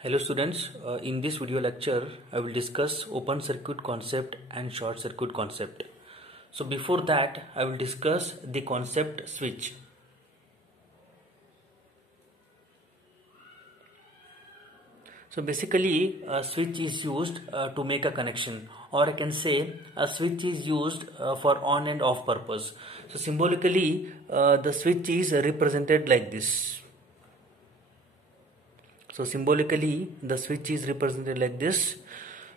Hello students, in this video lecture I will discuss open circuit concept and short circuit concept. So before that I will discuss the concept switch. So basically a switch is used to make a connection, or I can say a switch is used for on and off purpose. So symbolically the switch is represented like this. So symbolically the switch is represented like this.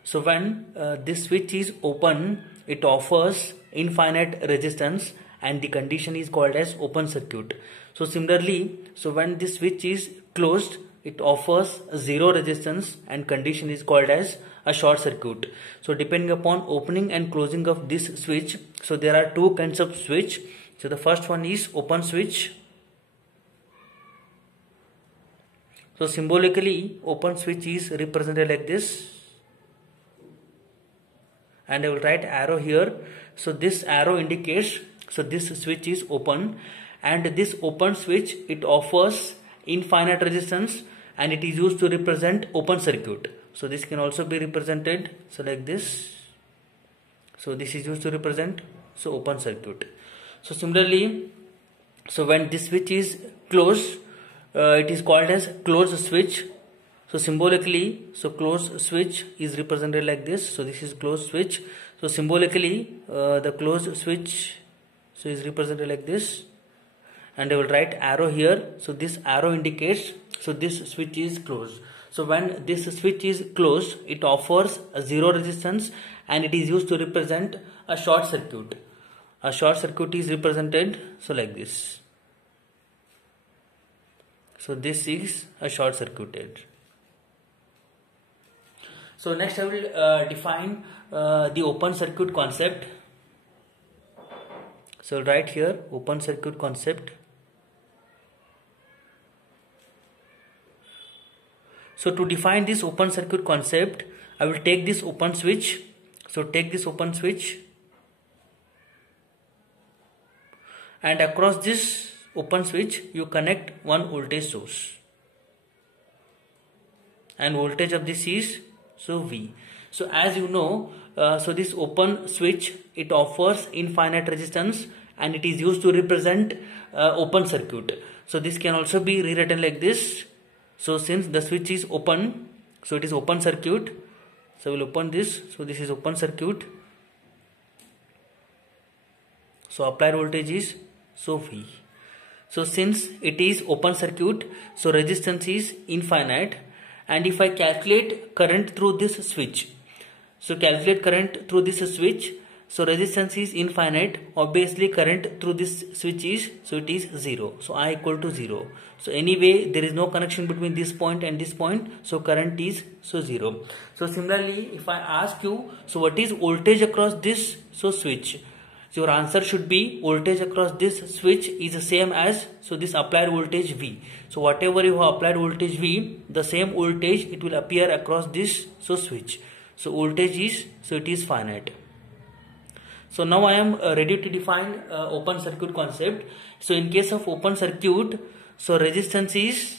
So when this switch is open, it offers infinite resistance and the condition is called as open circuit. So similarly, so when this switch is closed, it offers zero resistance and condition is called as a short circuit. So depending upon opening and closing of this switch, so there are two kinds of switch. So the first one is open switch. So symbolically open switch is represented like this, and I will write arrow here. So this arrow indicates, so this switch is open, and this open switch, it offers infinite resistance and it is used to represent open circuit. So this can also be represented so like this. So this is used to represent so open circuit. So similarly, so when this switch is closed, it is called as closed switch. So symbolically, so closed switch is represented like this. So this is closed switch. So symbolically the closed switch so is represented like this, and I will write arrow here. So this arrow indicates, so this switch is closed. So when this switch is closed, it offers a zero resistance and it is used to represent a short circuit. A short circuit is represented so like this. So this is a short circuited. So next I will define the open circuit concept. So I'll write here open circuit concept. So to define this open circuit concept, I will take this open switch. So take this open switch, and across this open switch you connect one voltage source, and voltage of this is so V. So as you know, so this open switch, it offers infinite resistance and it is used to represent open circuit. So this can also be rewritten like this. So since the switch is open, so it is open circuit. So we will open this. So this is open circuit. So applied voltage is so V. So since it is open circuit, so resistance is infinite, and if I calculate current through this switch, so calculate current through this switch, so resistance is infinite, obviously current through this switch is, so it is 0. So I equal to 0. So anyway there is no connection between this point and this point, so current is so 0. So similarly, if I ask you, so what is voltage across this so switch? So your answer should be voltage across this switch is the same as, so this applied voltage V. So whatever you have applied voltage V, the same voltage it will appear across this so switch. So voltage is, so it is finite. So now I am ready to define open circuit concept. So in case of open circuit, so resistance is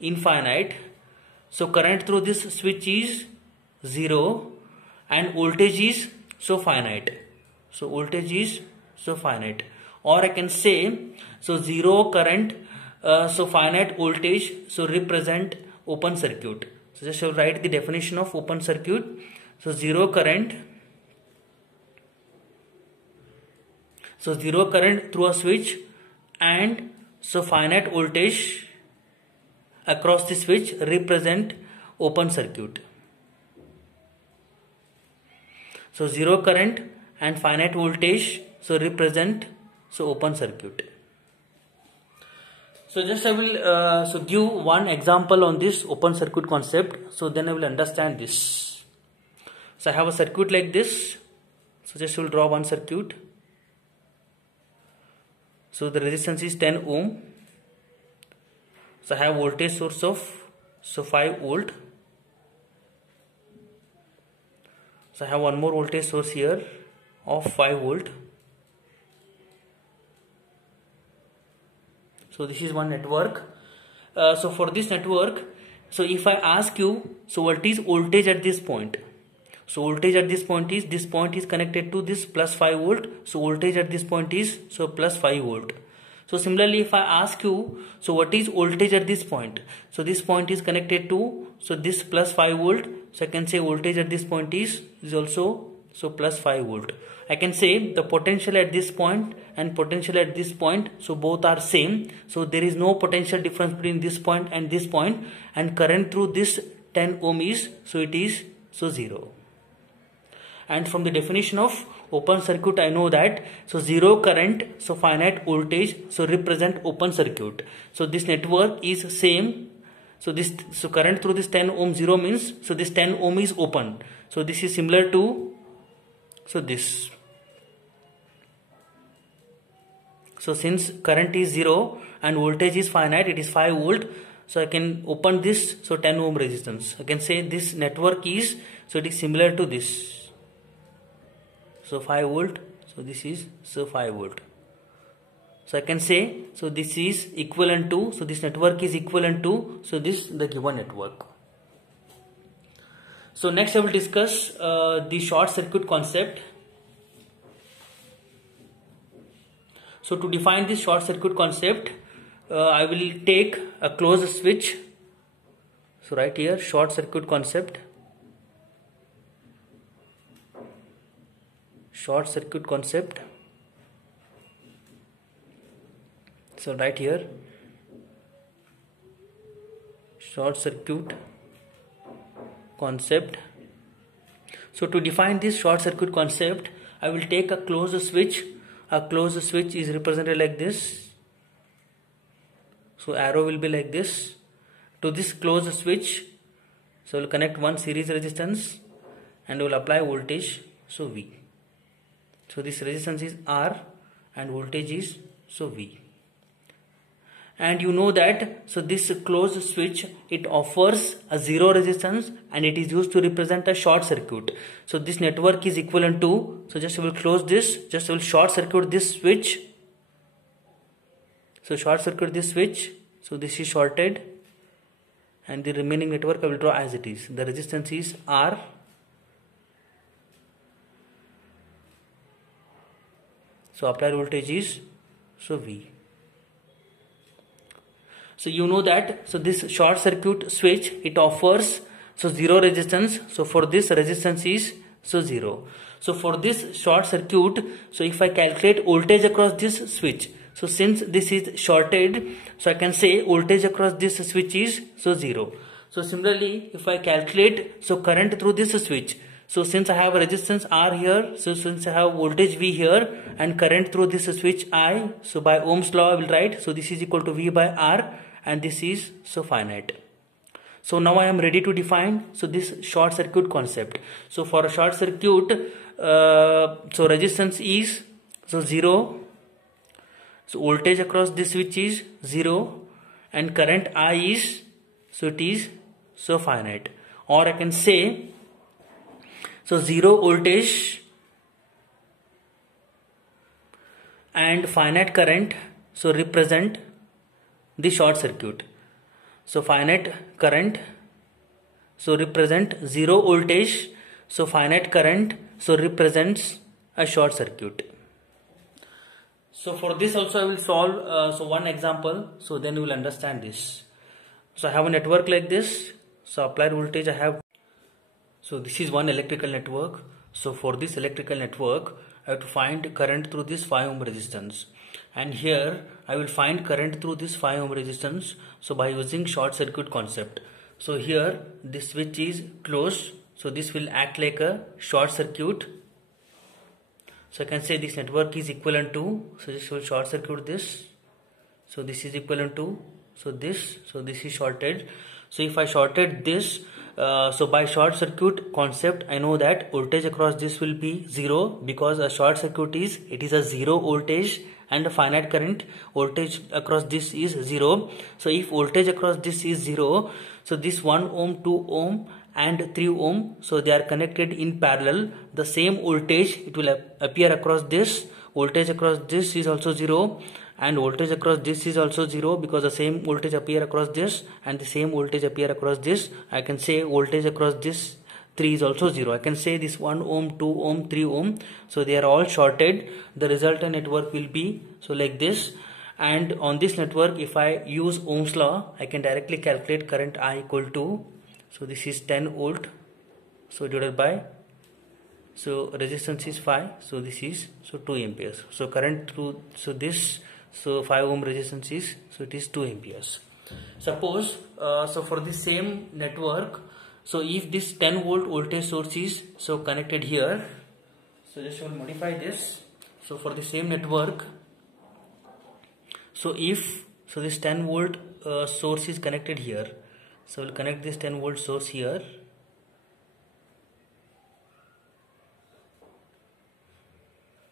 infinite, so current through this switch is 0, and voltage is so finite. So voltage is so finite, or I can say so zero current, so finite voltage, so represent open circuit. So just I'll write the definition of open circuit. So zero current, so zero current through a switch and so finite voltage across the switch represent open circuit. So zero current and finite voltage so represent so open circuit. So just I will so give one example on this open circuit concept, so then I will understand this. So I have a circuit like this. So just will draw one circuit. So the resistance is 10 ohm. So I have voltage source of so 5 volt. So I have one more voltage source here of 5 volt. So this is one network. So for this network So if I ask you, so what is voltage at this point? So voltage at this point is connected to this plus 5 volt. So voltage at this point is so plus 5 volt. So similarly, if I ask you, so what is voltage at this point? So this point is connected to so this plus 5 volt. So I can say voltage at this point is also so plus 5 volt. I can say the potential at this point and potential at this point, so both are same. So there is no potential difference between this point, and current through this 10 ohm is so it is so 0. And from the definition of open circuit, I know that so zero current, so finite voltage, so represent open circuit. So this network is same. So this so current through this 10 ohm 0 means so this 10 ohm is open. So this is similar to so this. So since current is 0 and voltage is finite, it is 5 volt. So I can open this so 10 ohm resistance. I can say this network is so it is similar to this. So 5 volt, so this is so 5 volt. So I can say so this is equivalent to, so this network is equivalent to so this the given network. So next I will discuss the short circuit concept. So to define this short circuit concept, I will take a closed switch. So right here short circuit concept. Short circuit concept. So right here short circuit concept. So to define this short circuit concept, I will take a closed switch. A closed switch is represented like this. So arrow will be like this. To this closed switch, so we will connect one series resistance and we will apply voltage so V. So this resistance is R and voltage is so V. And you know that so this closed switch, it offers a zero resistance and it is used to represent a short circuit. So this network is equivalent to, so just we will close this, just we will short circuit this switch. So short circuit this switch, so this is shorted and the remaining network I will draw as it is. The resistance is R. So applied voltage is so V. So you know that so this short circuit switch, it offers so zero resistance. So for this resistance is so 0. So for this short circuit, so if I calculate voltage across this switch, so since this is shorted, so I can say voltage across this switch is so 0. So similarly, if I calculate so current through this switch, so since I have a resistance R here, so since I have voltage V here and current through this switch I, so by Ohm's law I will write, so this is equal to V by R and this is so finite. So now I am ready to define so this short circuit concept. So for a short circuit, so resistance is so 0. So voltage across this switch is 0 and current I is so it is so finite. Or I can say so 0 voltage and finite current so represent the short circuit. So finite current so represent 0 voltage, so finite current so represents a short circuit. So for this also I will solve so one example, so then you will understand this. So I have a network like this, so applied voltage I have. So this is one electrical network. So for this electrical network, I have to find current through this 5 ohm resistance. And here I will find current through this 5 ohm resistance. So by using short circuit concept. So here this switch is closed. So this will act like a short circuit. So I can say this network is equivalent to, so this will short circuit this. So this is equivalent to, so this is shorted. So if I shorted this, so by short circuit concept, I know that voltage across this will be 0 because a short circuit is, it is a 0 voltage and a finite current. Voltage across this is 0. So if voltage across this is 0, so this 1 ohm, 2 ohm and 3 ohm, so they are connected in parallel. The same voltage, it will appear across this. Voltage across this is also 0 and voltage across this is also 0 because the same voltage appear across this and the same voltage appear across this. I can say voltage across this 3 is also 0. I can say this 1 ohm, 2 ohm, 3 ohm. So they are all shorted. The resultant network will be so like this. And on this network, if I use Ohm's law, I can directly calculate current I equal to, so this is 10 volt, so divided by, so resistance is 5, so this is, so 2 amperes. So current through, so this, so 5 ohm resistance is, so it is 2 amperes. Suppose, so for the same network, so if this 10 volt voltage source is so connected here, so just will modify this. So for the same network, so if, so this 10 volt source is connected here, so we'll connect this 10 volt source here.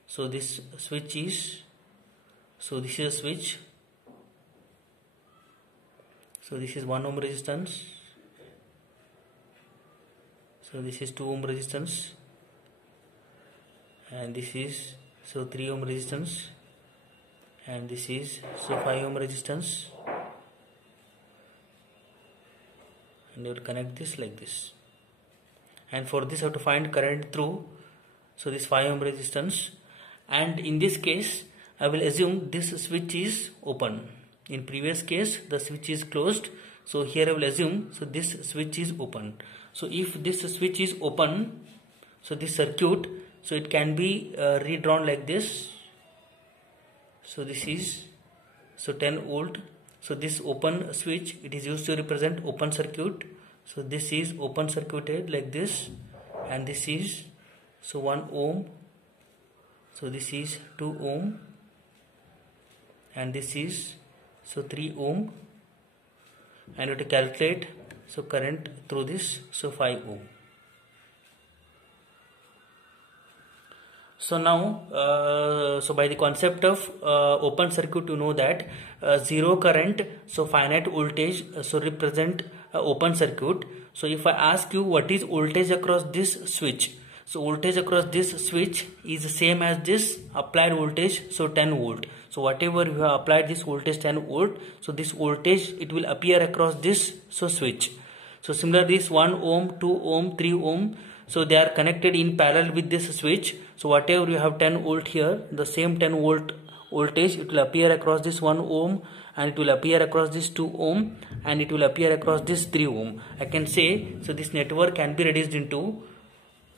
So this switch is, so this is a switch. So this is 1 ohm resistance. So this is 2 ohm resistance. And this is, so 3 ohm resistance. And this is, so 5 ohm resistance. And you will connect this like this. And for this I have to find current through, so this 5 ohm resistance. And in this case I will assume this switch is open. In previous case the switch is closed, so here I will assume, so this switch is open. So if this switch is open, so this circuit, so it can be redrawn like this. So this is, so 10 volt. So this open switch, it is used to represent open circuit. So this is open circuited like this, and this is, so 1 ohm. So this is 2 ohm, and this is, so 3 ohm, and you have to calculate, so current through this, so 5 ohm. So now, so by the concept of open circuit, you know that zero current, so finite voltage, so represent open circuit. So if I ask you what is voltage across this switch, so voltage across this switch is the same as this applied voltage, so 10 volt. So whatever you have applied this voltage 10 volt, so this voltage it will appear across this, so switch. So similarly this 1 ohm, 2 ohm, 3 ohm, so they are connected in parallel with this switch. So whatever you have 10 volt here, the same 10 volt voltage it will appear across this 1 ohm, and it will appear across this 2 ohm, and it will appear across this 3 ohm. I can say, so this network can be reduced into,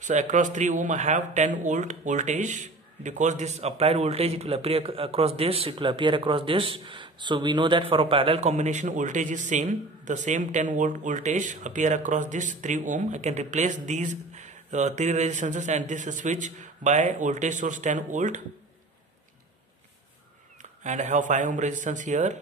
so across 3 ohm I have 10 volt voltage, because this applied voltage it will appear across this, it will appear across this. So we know that for a parallel combination voltage is same, the same 10 volt voltage appear across this 3 ohm. I can replace these 3 resistances and this switch by voltage source 10 volt, and I have 5 ohm resistance here.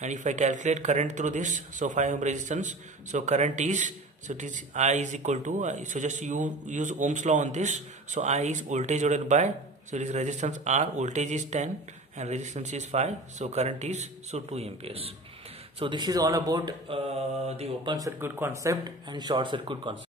And if I calculate current through this, so 5 ohm resistance, so current is, so it is I is equal to, so just you use Ohm's law on this. So I is voltage divided by, so this resistance R, voltage is 10 and resistance is 5, so current is, so 2 amperes. So this is all about the open circuit concept and short circuit concept.